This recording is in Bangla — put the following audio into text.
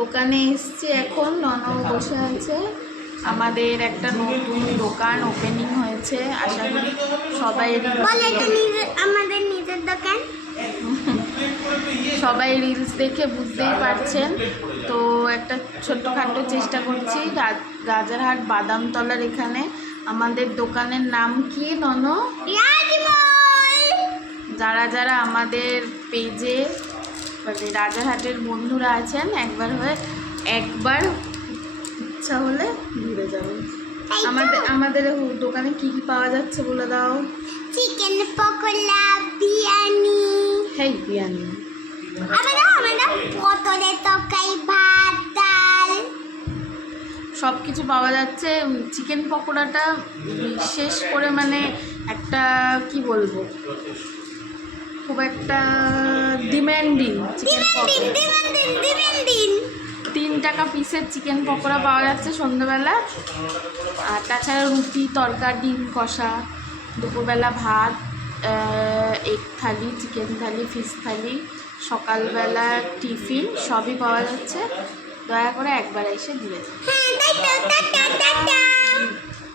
দোকানে এসছি এখন, ননও বসে আছে। আমাদের একটা নতুন দোকান ওপেনিং হয়েছে, আশা করি সবাই আমাদের নিজের দোকান। সবাই রিলস দেখে বুঝতেই পারছেন। তো একটা ছোট্টখাটো চেষ্টা করছি রাজারহাট বাদামতলার এখানে। আমাদের দোকানের নাম কি নন? যারা যারা আমাদের পেজে মানে রাজারহাটের বন্ধুরা আছেন, একবার ইচ্ছা হলে ঘুরে যাবেন। আমাদের দোকানে কি কি পাওয়া যাচ্ছে বলে দাও। চিকেন পকোড়া, বিরিয়ানি। হ্যাঁ, বিরিয়ানি। আমাদের পটলের তরকারি, ভাত, ডাল সব কিছু পাওয়া যাচ্ছে। চিকেন পকোড়াটা বিশেষ করে মানে একটা কি বলবো, খুব একটা ডিম্যান্ডিং চিকেন পকোড়া। 3 টাকা পিসের চিকেন পকোড়া পাওয়া যাচ্ছে সন্ধ্যাবেলা। আর তাছাড়া রুটি, তরকা, ডিম কষা, দুপুরবেলা ভাত, এগ থালি, চিকেন থালি, ফিশ থালি, সকালবেলা টিফিন, সবই পাওয়া যাচ্ছে। দয়া করে একবার এসে ঘুরে যান।